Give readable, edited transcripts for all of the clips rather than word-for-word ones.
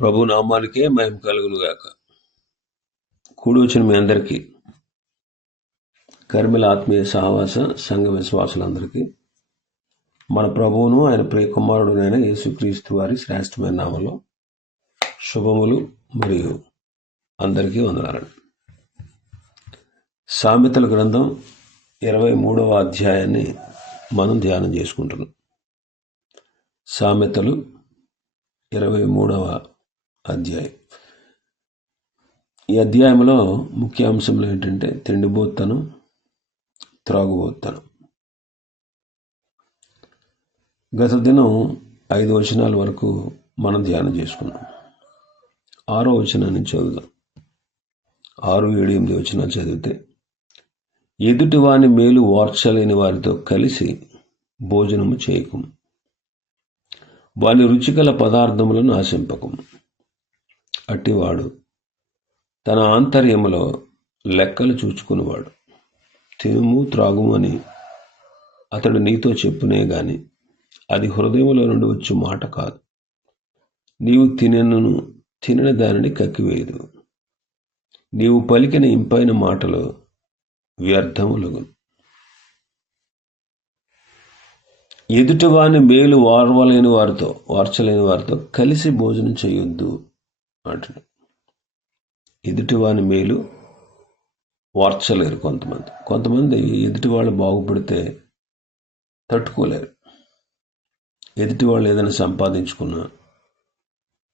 ప్రభు నామానికే మహిమ కలుగును గాక. కూడి వచ్చిన మీ అందరికీ, కర్మిల ఆత్మీయ సహవాస సంఘ విశ్వాసులందరికీ మన ప్రభువును ఆయన ప్రియ కుమారుడునైన యేసుక్రీస్తు వారి శ్రేష్టమైన నామంలో శుభములు మరియు అందరికీ వందనాలండి. సామెతల గ్రంథం 23వ అధ్యాయాన్ని మనం ధ్యానం చేసుకుంటున్నాం. సామెతలు 23వ అధ్యాయం. ఈ అధ్యాయంలో ముఖ్య అంశంలో ఏంటంటే తిండిబోత్తనం, త్రాగుబోత్తనం. గత దినం 5 వచనాల వరకు మనం ధ్యానం చేసుకున్నాం. 6వ వచనం నుంచి చదువుదాం. 6, 7, 8 వచనాలు చదివితే, ఎదుటి వాని మేలు ఓర్చలేని వారితో కలిసి భోజనము చేయకము, వాని రుచిగల పదార్థములను ఆశింపకము. అట్టివాడు తన ఆంతర్యములో లెక్కలు చూచుకునేవాడు. తినుము త్రాగుము అని అతడు నీతో చెప్పునే గాని అది హృదయంలో నుండి వచ్చే మాట కాదు. నీవు తినని దానిని కక్కివేయదు. నీవు పలికిన ఇంపైన మాటలు వ్యర్థములగును. ఎదుటివాని మేలు వార్చలేని వారితో కలిసి భోజనం చేయొద్దు అంటున్నాడు. ఎదుటివాని మేలు వార్చలేరు కొంతమంది ఎదుటి వాళ్ళు బాగుపడితే తట్టుకోలేరు. ఎదుటి వాళ్ళు ఏదైనా సంపాదించుకున్నా,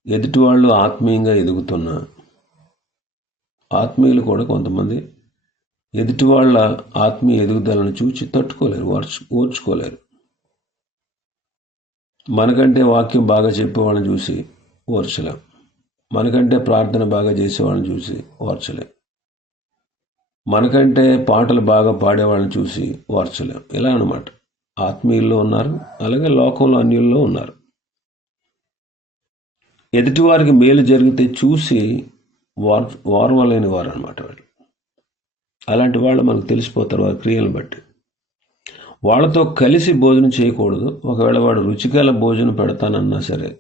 ఎదుటి వాళ్ళు ఆత్మీయంగా ఎదుగుతున్నా, ఆత్మీయులు కూడా కొంతమంది ఎదుటి వాళ్ళ ఆత్మీయ ఎదుగుదలను చూసి తట్టుకోలేరు, ఓర్చుకోలేరు. మనకంటే వాక్యం బాగా చెప్పేవాళ్ళని చూసి ఓర్చలేం, మనకంటే ప్రార్థన బాగా చేసేవాళ్ళని చూసి ఓర్చలేం, మనకంటే పాటలు బాగా పాడేవాళ్ళని చూసి ఓర్చలేం. ఇలా అన్నమాట. ఆత్మీయుల్లో ఉన్నారు, అలాగే లోకంలో అన్యుల్లో ఉన్నారు. ఎదుటివారికి మేలు జరిగితే చూసి ఓర్వలేని వారు అనమాట వాళ్ళు. అలాంటి వాళ్ళు మనకు తెలిసిపోతారు వారి క్రియలను బట్టి. వాళ్ళతో కలిసి భోజనం చేయకూడదు. ఒకవేళ వాడు రుచిగల భోజనం పెడతానన్నా సరే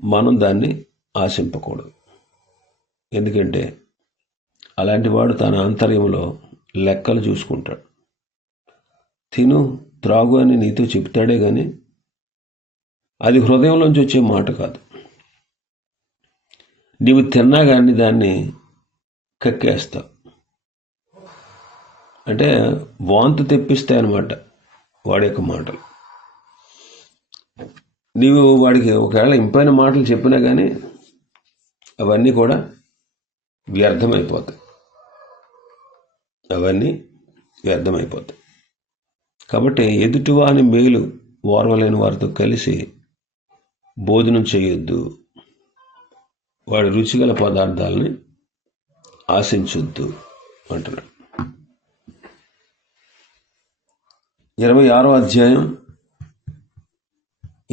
మనం దాన్ని ఆశింపకూడదు. ఎందుకంటే అలాంటి వాడు తన ఆంతర్యంలో లెక్కలు చూసుకుంటాడు. తిను త్రాగు అని నీతో చెప్తాడే కానీ అది హృదయంలోంచి వచ్చే మాట కాదు. నీవు తిన్నా కానీ దాన్ని కక్కేస్తావు. అంటే వాంతి తెప్పిస్తాయి అన్నమాట వాడి యొక్క మాటలు. నీవు వాడికి ఒకవేళ ఇంపైన మాటలు చెప్పినా కానీ అవన్నీ కూడా వ్యర్థమైపోతాయి. కాబట్టి ఎదుటివాని మేలు ఓర్వలేని వారితో కలిసి భోజనం చేయొద్దు. వాడి రుచిగల పదార్థాలని ఆశించొద్దు అంటున్నాడు. 26వ అధ్యాయం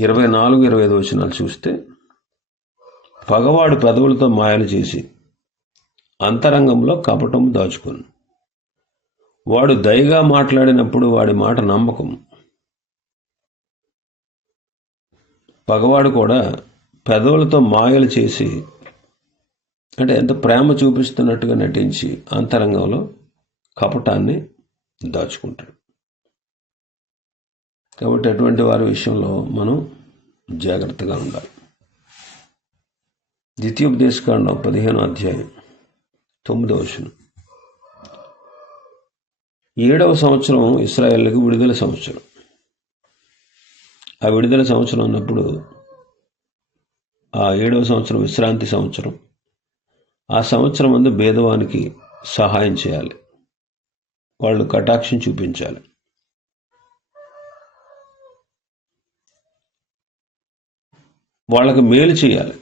24, 25 వచనాలు చూస్తే, పగవాడు పెదవులతో మాయలు చేసి అంతరంగంలో కపటము దాచుకును. వాడు దయగా మాట్లాడినప్పుడు వాడి మాట నమ్మకం. పగవాడు కూడా పెదవులతో మాయలు చేసి, అంటే ఎంత ప్రేమ చూపిస్తున్నట్టుగా నటించి అంతరంగంలో కపటాన్ని దాచుకుంటాడు. కాబట్టి అటువంటి వారి విషయంలో మనం జాగ్రత్తగా ఉండాలి. ద్వితీయోపదేశకాండం 15వ అధ్యాయం 9వ వచనం. 7వ సంవత్సరం ఇశ్రాయేలుకు విడుదల సంవత్సరం. ఆ విడుదల సంవత్సరం ఉన్నప్పుడు ఆ 7వ సంవత్సరం విశ్రాంతి సంవత్సరం. ఆ సంవత్సరం ముందు భేదవానికి సహాయం చేయాలి, వాళ్ళు కటాక్షం చూపించాలి. వాళ్ళకి మేలు చేయాలి,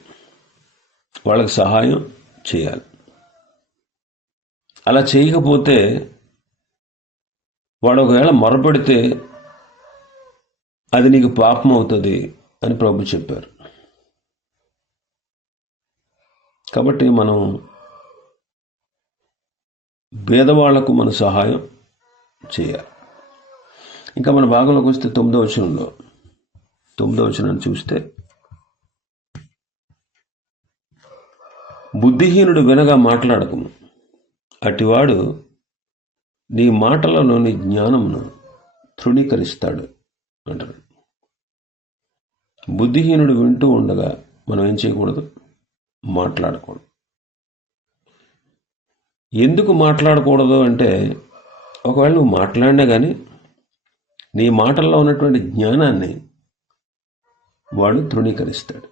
వాళ్ళకి సహాయం చేయాలి. అలా చేయకపోతే వాడు ఒకవేళ మొరపెడితే అది నీకు పాపం అవుతుంది అని ప్రభు చెప్పారు. కాబట్టి మనం పేదవాళ్లకు మన సహాయం చేయాలి. ఇంకా మన భాగంలోకి వస్తే 9వ వచనంలో 9వ వచనాన్ని చూస్తే, బుద్ధిహీనుడు వినగా మాట్లాడకము, అటివాడు నీ మాటలలోని జ్ఞానమును తృణీకరిస్తాడు అంటారు. బుద్ధిహీనుడు వింటూ ఉండగా మనం ఏం చేయకూడదు? మాట్లాడకూడదు. ఎందుకు మాట్లాడకూడదు అంటే, ఒకవేళ నువ్వు మాట్లాడినా కానీ నీ మాటల్లో ఉన్నటువంటి జ్ఞానాన్ని వాడు తృణీకరిస్తాడు.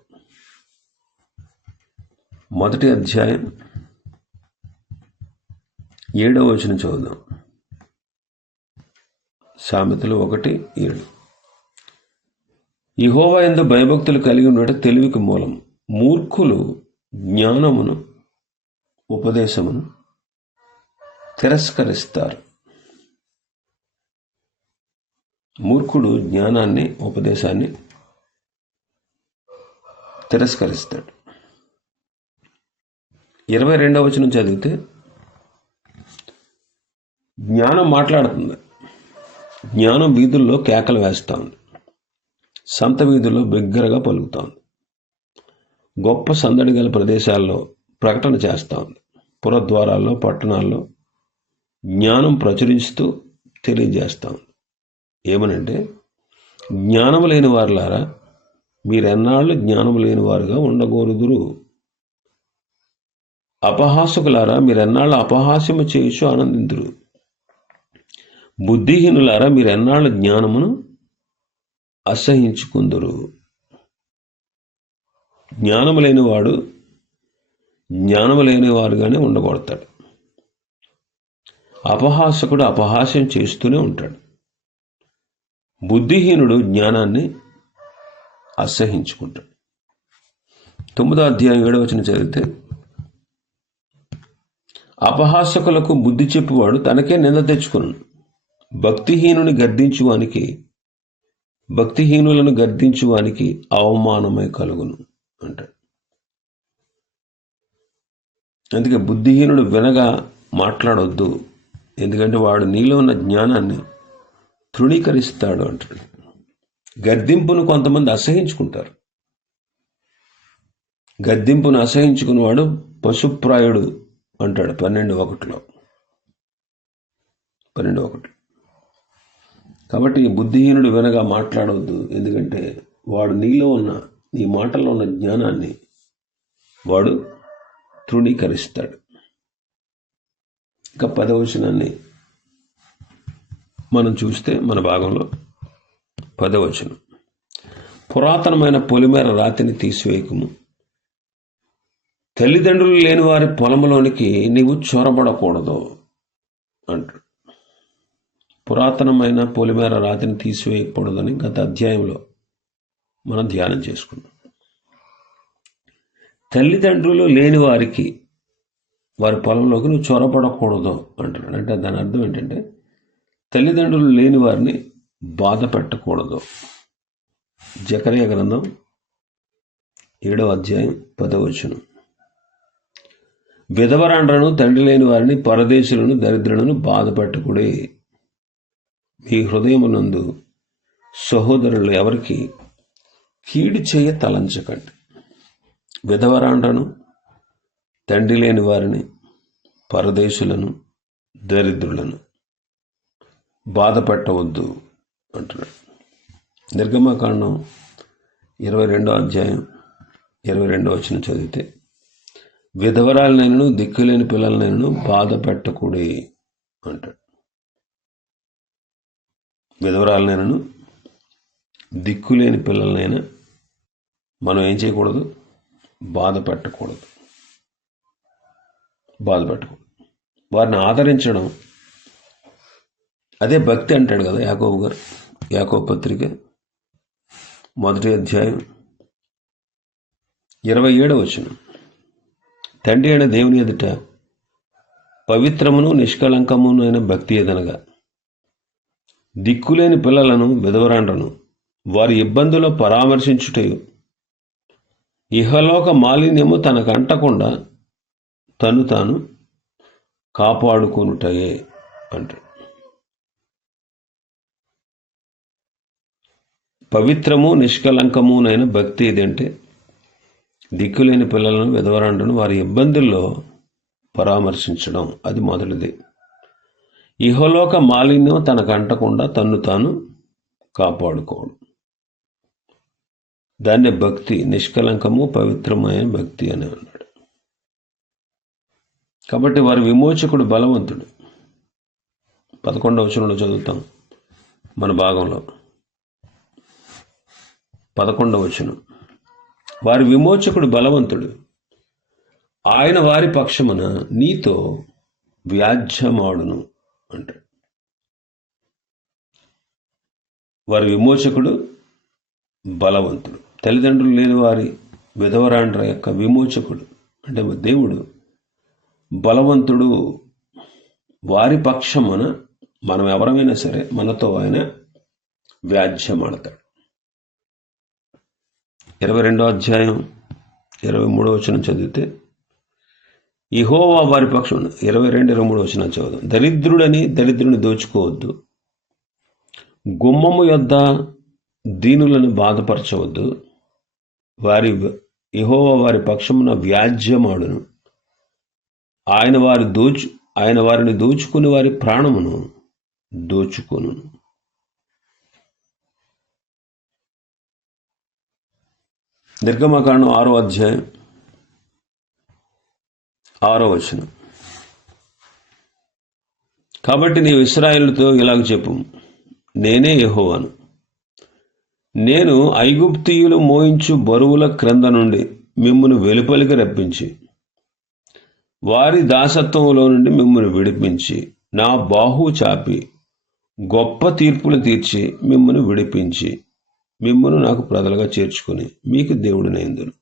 1 అధ్యాయం 7వ వచనం చదువుదాం. సామెతలు 1:7. యెహోవా యందు భయభక్తులు కలిగి ఉండట తెలివికి మూలం. మూర్ఖులు జ్ఞానమును ఉపదేశమును తిరస్కరిస్తారు. మూర్ఖుడు జ్ఞానాన్ని ఉపదేశాన్ని తిరస్కరిస్తాడు. 22వ వచనం చదివితే జ్ఞానం మాట్లాడుతుంది. జ్ఞానం వీధుల్లో కేకలు వేస్తూ ఉంది. సంత వీధుల్లో బిగ్గరగా పలుకుతూ ఉంది. గొప్ప సందడి గల ప్రదేశాల్లో ప్రకటన చేస్తూ ఉంది. పురద్వారాల్లో పట్టణాల్లో జ్ఞానం ప్రచురిస్తూ తెలియజేస్తూ ఉంది. ఏమనంటే, జ్ఞానము లేని వారులారా, మీరెన్నాళ్ళు జ్ఞానము లేని వారుగా ఉండగోరుదురు. అపహాసకులారా, మీరెన్నాళ్ళు అపహాస్యము చేయుచు ఆనందింతురు. బుద్ధిహీనులారా, మీరెన్నాళ్ళు జ్ఞానమును అసహించుకుందురు. జ్ఞానము లేనివాడు జ్ఞానము లేనివారుగానే ఉండగొడతాడు. అపహాసకుడు అపహాస్యం చేస్తూనే ఉంటాడు. బుద్ధిహీనుడు జ్ఞానాన్ని అసహించుకుంటాడు. 9వ అధ్యాయం 7వ వచనం చదివితే, అపహాసకులకు బుద్ధి చెప్పువాడు తనకే నింద తెచ్చుకును. భక్తిహీనులను గద్దించువానికి అవమానమై కలుగును అంటాడు. అందుకే బుద్ధిహీనుడు వినగా మాట్లాడొద్దు, ఎందుకంటే వాడు నీలో ఉన్న జ్ఞానాన్ని తృణీకరిస్తాడు అంటాడు. గద్దింపును కొంతమంది అసహించుకుంటారు. గద్దింపును అసహించుకున్నవాడు పశుప్రాయుడు అంటాడు 12:1. కాబట్టి బుద్ధిహీనుడు వినగా మాట్లాడవద్దు, ఎందుకంటే వాడు నీలో ఉన్న నీ మాటల్లో ఉన్న జ్ఞానాన్ని వాడు తృణీకరిస్తాడు. ఇక 10వ వచనాన్ని మనం చూస్తే మన భాగంలో 10వ వచనం, పురాతనమైన పొలిమేర రాతిని తీసివేయకుము, తల్లిదండ్రులు లేని వారి పొలంలోనికి నీవు చొరబడకూడదు అంటాడు. పురాతనమైన పొలిమేర రాతిని తీసివేయకూడదని గత అధ్యాయంలో మనం ధ్యానం చేసుకున్నాం. తల్లిదండ్రులు లేని వారికి వారి పొలంలోకి నువ్వు చొరబడకూడదు అంటాడు. అంటే దాని అర్థం ఏంటంటే, తల్లిదండ్రులు లేని వారిని బాధ పెట్టకూడదు. జకర్యా గ్రంథం 7వ అధ్యాయం 10వ వచనం, విధవరాండ్రను తండ్రి లేని వారిని పరదేశులను దరిద్రులను బాధ పెట్టకుడి. మీ హృదయమునందు సహోదరులు ఎవరికి కీడు చేయ తలంచకండి. విధవరాండ్రను తండ్రి లేని వారిని పరదేశులను దరిద్రులను బాధ పెట్టవద్దు అంటున్నాడు. నిర్గమకాండం 22వ అధ్యాయం 22వ వచనం చదివితే, విధవరాలనైనను దిక్కులేని పిల్లలనైనను బాధ పెట్టకూడే అంటాడు. విధవరాలనైనను దిక్కులేని పిల్లలనైనా మనం ఏం చేయకూడదు? బాధ పెట్టకూడదు. వారిని ఆదరించడం అదే భక్తి అంటాడు కదా యాకోబు గారు. యాకోబు పత్రిక 1వ అధ్యాయం 27వ వచనం, తండ్రి అయిన దేవుని ఎదుట పవిత్రమును నిష్కళంకమును అయిన భక్తి ఏదనగా, దిక్కులేని పిల్లలను విధవరాండ్రను వారి ఇబ్బందులో పరామర్శించుటయు, ఇహలోక మాలిన్యము తనకంటకుండా తను తాను కాపాడుకొనుటయే అంటాడు. పవిత్రము నిష్కలంకమునైన భక్తి ఏదంటే, దిక్కులేని పిల్లలను, విధవరాండ్రను వారి ఇబ్బందుల్లో పరామర్శించడం, అది మొదటిది. ఇహలోక మాలిన్యం తనకు అంటకుండా తన్ను తాను కాపాడుకోవడం, దాన్నే భక్తి, నిష్కలంకము పవిత్రమైన భక్తి అని అన్నాడు. కాబట్టి వారి విమోచకుడు బలవంతుడు. 11వ వచనంలో చదువుతాం మన భాగంలో. 11వ వచనం, వారి విమోచకుడు బలవంతుడు, ఆయన వారి పక్షమున నీతో వ్యాజ్యమాడును అంటాడు. వారి విమోచకుడు బలవంతుడు. తల్లిదండ్రులు లేని వారి విధవరాండ్ర యొక్క విమోచకుడు అంటే దేవుడు బలవంతుడు. వారి పక్షమున మనం ఎవరమైనా సరే మనతో ఆయన వ్యాజ్యమాడతాడు. 22వ అధ్యాయం 23వ వచనం చదివితే, యెహోవా వారి పక్షమున 22-23 వచనం చదువుదాం. దరిద్రుని దోచుకోవద్దు, గుమ్మము యొద్ద దీనులను బాధపరచవద్దు. యెహోవా వారి పక్షమున వ్యాజ్యమాడును. ఆయన వారిని దోచుకుని వారి ప్రాణమును దోచుకొను. నిర్గమకాండం 6వ అధ్యాయం 6వ వచనం, కాబట్టి నీవు ఇశ్రాయేలుతో ఇలాగ చెప్పు, నేనే యెహోవాను. నేను ఐగుప్తీయులు మోయించు బరువుల క్రింద నుండి మిమ్మును వెలుపలికి రప్పించి వారి దాసత్వంలో నుండి మిమ్మును విడిపించి నా బాహు చాపి గొప్ప తీర్పులు తీర్చి మిమ్మును విడిపించి మిమ్మును నాకు ప్రజలుగా చేర్చుకుని మీకు దేవుడినైందును.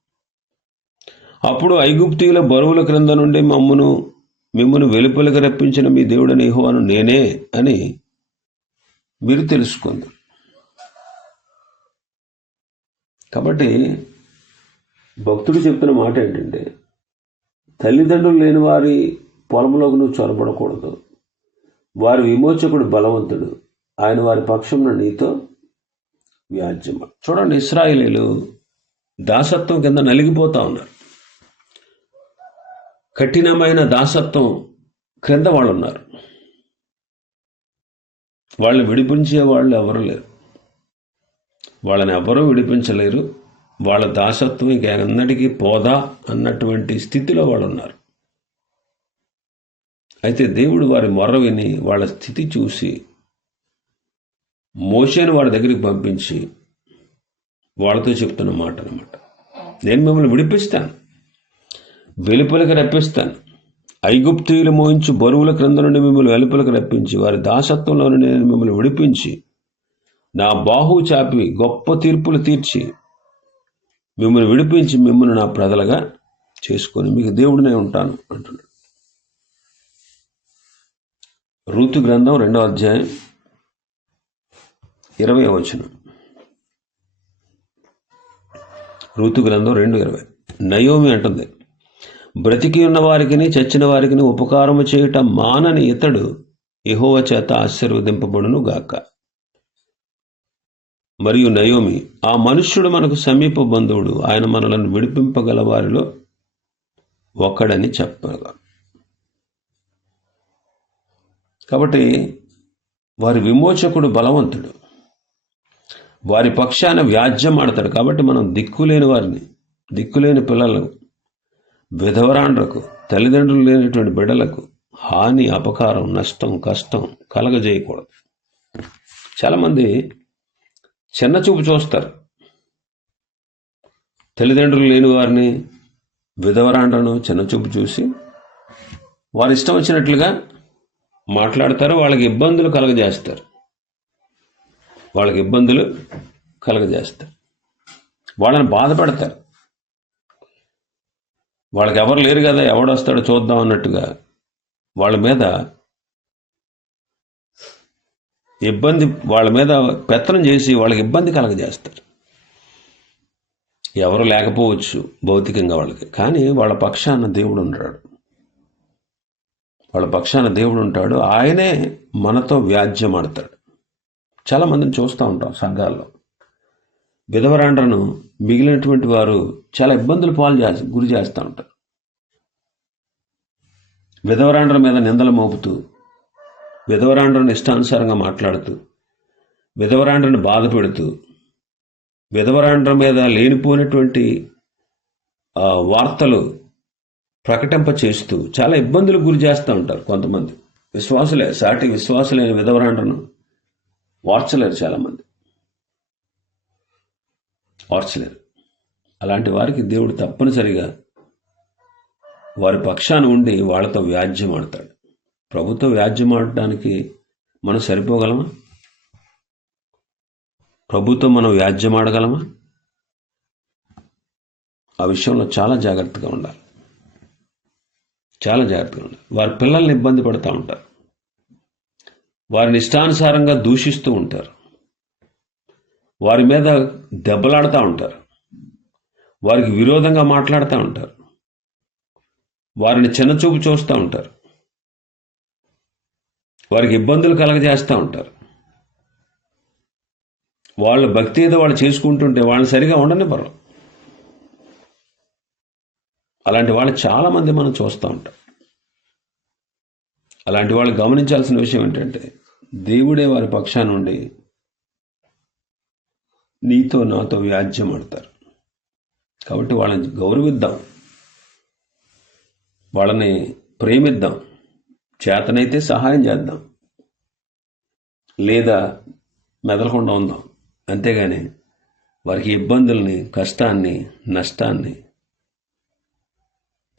అప్పుడు ఐగుప్తీయుల బరువుల క్రింద నుండి మిమ్మును వెలుపలికి రప్పించిన మీ దేవుడైన యెహోవాను నేనే అని మీరు తెలుసుకుంది. కాబట్టి భక్తుడు చెప్తున్న మాట ఏంటంటే, తల్లిదండ్రులు లేని వారి పొలంలోకి నువ్వు చొరబడకూడదు. వారి విమోచకుడు బలవంతుడు, ఆయన వారి పక్షంలో నీతో వ్యాజ్యమాడు. చూడండి, ఇశ్రాయేలీలు దాసత్వం కింద నలిగిపోతా ఉన్నారు. కఠినమైన దాసత్వం క్రింద వాళ్ళు ఉన్నారు. వాళ్ళని విడిపించే వాళ్ళు ఎవరు లేరు. వాళ్ళని ఎవరూ విడిపించలేరు. వాళ్ళ దాసత్వం ఇక ఎన్నటికీ పోదా అన్నటువంటి స్థితిలో వాళ్ళు ఉన్నారు. అయితే దేవుడు వారి మొర్ర విని వాళ్ళ స్థితి చూసి మోషేను వాడి దగ్గరికి పంపించి వాళ్ళతో చెప్తున్న మాట అన్నమాట, నేను మిమ్మల్ని విడిపిస్తాను, వెలుపలికి రప్పిస్తాను. ఐగుప్తీయులు మోయించు బరువుల క్రింద నుండి మిమ్మల్ని వెలుపలికి రప్పించి వారి దాసత్వంలో నుండి నేను మిమ్మల్ని విడిపించి నా బాహు చాపి గొప్ప తీర్పులు తీర్చి మిమ్మల్ని విడిపించి మిమ్మల్ని నా ప్రజలుగా చేసుకొని మీకు దేవుడినే ఉంటాను అంటున్నాడు. రూతు గ్రంథం 2వ అధ్యాయం 20వ వచనం. రూతు గ్రంథం 2:20. నయోమి అంటుంది, బ్రతికి ఉన్న వారికిని చచ్చిన వారికిని ఉపకారము చేయుట మానని ఇతడు యెహోవా చేత ఆశీర్వదింపబడును గాక. మరియు నయోమి, ఆ మనుష్యుడు మనకు సమీప బంధువుడు, ఆయన మనలను విడిపింపగల వారిలో ఒక్కడని చెప్పగా. కాబట్టి వారి విమోచకుడు బలవంతుడు, వారి పక్షాన వ్యాజ్యం ఆడతాడు. కాబట్టి మనం దిక్కులేని వారిని, దిక్కులేని పిల్లలకు, విధవరాండ్రకు, తల్లిదండ్రులు లేనటువంటి బిడ్డలకు హాని, అపకారం, నష్టం, కష్టం కలగజేయకూడదు. చాలామంది చిన్న చూపు చూస్తారు. తల్లిదండ్రులు లేని వారిని, విధవరాండ్రను చిన్న చూపు చూసి వారి ఇష్టం వచ్చినట్లుగా మాట్లాడతారు. వాళ్ళకి ఇబ్బందులు కలగజేస్తారు. వాళ్ళని బాధపడతారు. వాళ్ళకి ఎవరు లేరు కదా, ఎవడొస్తాడో చూద్దాం అన్నట్టుగా వాళ్ళ మీద పెత్తనం చేసి వాళ్ళకి ఇబ్బంది కలగజేస్తారు. ఎవరు లేకపోవచ్చు భౌతికంగా వాళ్ళకి, కానీ వాళ్ళ పక్షాన దేవుడు ఉంటాడు. ఆయనే మనతో వ్యాజ్యం ఆడతాడు. చాలా మందిని చూస్తూ ఉంటాం సంఘాల్లో. విధవరాండ్రను మిగిలినటువంటి వారు చాలా ఇబ్బందులు గురి చేస్తూ ఉంటారు. విధవరాండ్ర మీద నిందలు మోపుతూ, విధవరాండ్రను ఇష్టానుసారంగా మాట్లాడుతూ, విధవరాండ్రను బాధ పెడుతూ, విధవరాండ్ర మీద లేనిపోయినటువంటి వార్తలు ప్రకటింప చేస్తూ చాలా ఇబ్బందులు గురి చేస్తూ ఉంటారు. కొంతమంది విశ్వాసులే, సాటి విశ్వాసులైన విధవరాండ్రను వార్చలేరు, చాలామంది వార్చలేరు. అలాంటి వారికి దేవుడు తప్పనిసరిగా వారి పక్షాన ఉండి వాళ్ళతో వ్యాజ్యం ఆడతాడు. ప్రభుతో వ్యాజ్యం ఆడటానికి మనం సరిపోగలమా? ప్రభుతో మనం వ్యాజ్యం ఆడగలమా? ఆ విషయంలో చాలా జాగ్రత్తగా ఉండాలి, చాలా జాగ్రత్తగా ఉండాలి. వారి పిల్లల్ని ఇబ్బంది పడుతూ ఉంటారు, వారిని ఇష్టానుసారంగా దూషిస్తూ ఉంటారు, వారి మీద దెబ్బలాడుతూ ఉంటారు, వారికి విరోధంగా మాట్లాడుతూ ఉంటారు, వారిని చిన్నచూపు చూస్తూ ఉంటారు, వారికి ఇబ్బందులు కలగజేస్తూ ఉంటారు. వాళ్ళ భక్తి ఏదో వాళ్ళు చేసుకుంటుంటే వాళ్ళని సరిగా ఉండనివ్వరు. అలాంటి వాళ్ళు చాలామంది మనం చూస్తూ ఉంటాం. అలాంటి వాళ్ళు గమనించాల్సిన విషయం ఏంటంటే, దేవుడే వారి పక్షాన నుండి నీతో నాతో వ్యాజ్యం ఆడతారు. కాబట్టి వాళ్ళని గౌరవిద్దాం, వాళ్ళని ప్రేమిద్దాం, చేతనైతే సహాయం చేద్దాం, లేదా మెదలకుండా ఉందాం. అంతేగాని వారికి ఇబ్బందుల్ని, కష్టాన్ని, నష్టాన్ని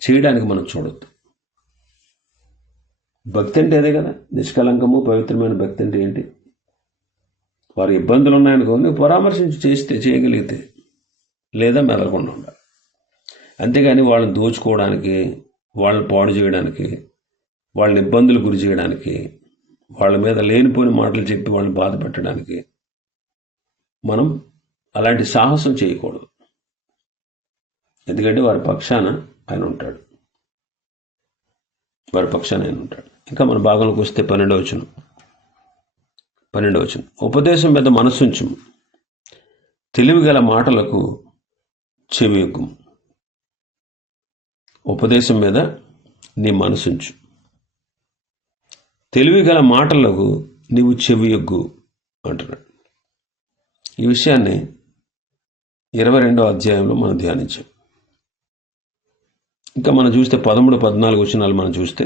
చేయడానికి మనం చూడొద్దు. భక్తి అంటే అదే కదా, నిష్కలంకము పవిత్రమైన భక్తి అంటే ఏంటి? వారి ఇబ్బందులు ఉన్నాయనుకో, నువ్వు పరామర్శించి చేయగలిగితే, లేదా మెదలకుండా ఉండాలి. అంతేగాని వాళ్ళని దోచుకోవడానికి, వాళ్ళని పాడు చేయడానికి, వాళ్ళని ఇబ్బందులు గురి చేయడానికి, వాళ్ళ మీద లేనిపోయిన మాటలు చెప్పి వాళ్ళని బాధ పెట్టడానికి మనం అలాంటి సాహసం చేయకూడదు. ఎందుకంటే వారి పక్షాన ఆయన ఉంటాడు, వారి పక్షాన ఆయన ఉంటాడు. ఇంకా మన భాగంలోకి వస్తే 12వ వచనం, ఉపదేశం మీద మనసుంచుము, తెలివి గల మాటలకు చెవియొగ్గుము. ఉపదేశం మీద నీ మనసుంచు, తెలివి గల మాటలకు నీవు చెవియొగ్గు అంటున్నాడు. ఈ విషయాన్ని 22వ అధ్యాయంలో మనం ధ్యానించాం. ఇంకా మనం చూస్తే 13, 14 వచనాలు మనం చూస్తే,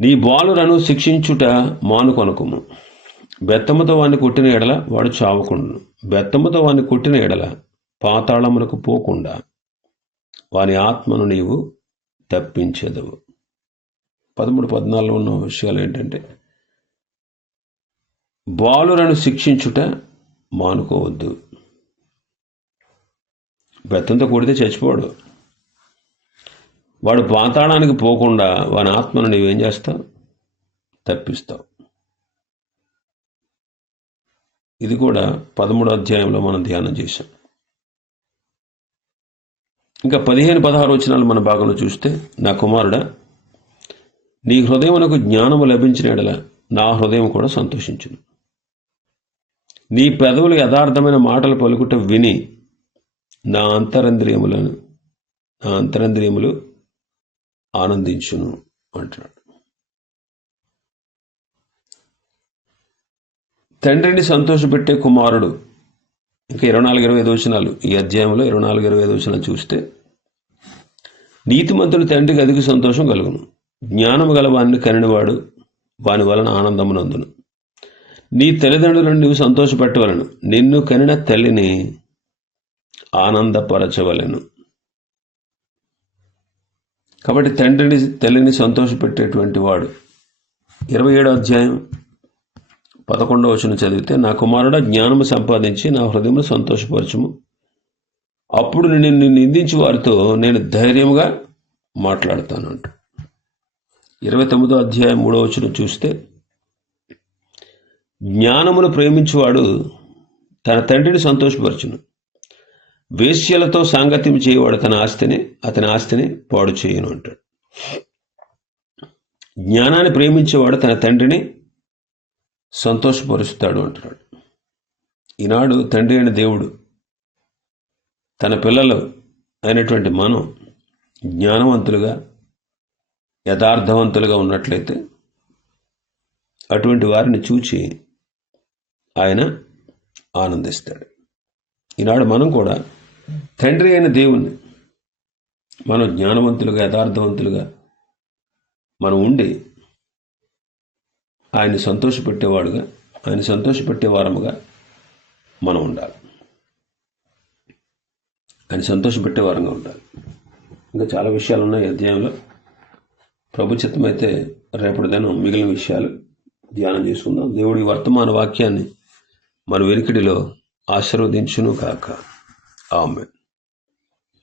నీ బాలురను శిక్షించుట మానుకొనకుము, బెత్తముతో వాడిని కొట్టిన ఎడల వాడు చావకుండును, బెత్తముతో వాడిని కొట్టిన ఎడల పాతాళమునకు పోకుండా వాని ఆత్మను నీవు తప్పించెదవు. 13, 14 ఉన్న విషయాలు ఏంటంటే, బాలురను శిక్షించుట మానుకోవద్దు. బెత్తంతో కొడితే చచ్చిపోడు, వాడు పాతాళానికి పోకుండా వాని ఆత్మను నీవేం చేస్తావు? తప్పిస్తావు. ఇది కూడా 13వ అధ్యాయంలో మనం ధ్యానం చేశాం. ఇంకా 15, 16 వచనాలు మన భాగంలో చూస్తే, నా కుమారుడా, నీ హృదయమునకు జ్ఞానము లభించిన ఎడల నా హృదయం కూడా సంతోషించును, నీ పెదవులు యథార్థమైన మాటలు పలుకుట విని నా అంతరంద్రియములు ఆనందించును అంటున్నాడు. తండ్రిని సంతోషపెట్టే కుమారుడు. ఇంకా 24, 25 వచనాలు ఈ అధ్యాయంలో 24, 25 వచనాలు చూస్తే, నీతిమంతుడు తండ్రికి అధిక సంతోషం కలుగును, జ్ఞానము గల వారిని కనినవాడు వాని వలన ఆనందమునందును, నీ తల్లిదండ్రులను నీవు సంతోషపెట్టవలను, నిన్ను కనిన తల్లిని ఆనందపరచవలెను. కాబట్టి తండ్రిని తల్లిని సంతోషపెట్టేటువంటి వాడు 27వ అధ్యాయం 11వ వచనం చదివితే, నా కుమారుడా, జ్ఞానము సంపాదించి నా హృదయమును సంతోషపరచుము, అప్పుడు నిన్ను నిందించి వారితో నేను ధైర్యముగా మాట్లాడతాను అంట. 29వ అధ్యాయం 3వ వచనం చూస్తే, జ్ఞానమును ప్రేమించువాడు తన తండ్రిని సంతోషపరచును, వేశ్యలతో సాంగత్యం చేయవాడు అతని ఆస్తిని పాడు చేయను అంటాడు. జ్ఞానాన్ని ప్రేమించేవాడు తన తండ్రిని సంతోషపరుస్తాడు అంటున్నాడు. ఈనాడు తండ్రి అయిన దేవుడు తన పిల్లలు అయినటువంటి మనం జ్ఞానవంతులుగా యథార్థవంతులుగా ఉన్నట్లయితే అటువంటి వారిని చూచి ఆయన ఆనందిస్తాడు. ఈనాడు మనం కూడా తండ్రి అయిన దేవుణ్ణి మనం జ్ఞానవంతులుగా యథార్థవంతులుగా మనం ఉండి ఆయన్ని సంతోషపెట్టేవాడుగా, ఆయన సంతోషపెట్టే వారముగా మనం ఉండాలి. ఆయన సంతోషపెట్టే వారంగా ఉండాలి. ఇంకా చాలా విషయాలు ఉన్నాయి అధ్యాయంలో. ప్రభు చిత్తమైతే రేపటి దినం మిగిలిన విషయాలు ధ్యానం చేసుకుందాం. దేవుడి వర్తమాన వాక్యాన్ని మన వెనుకడిలో ఆశీర్వదించును కాక. ఆమేన్.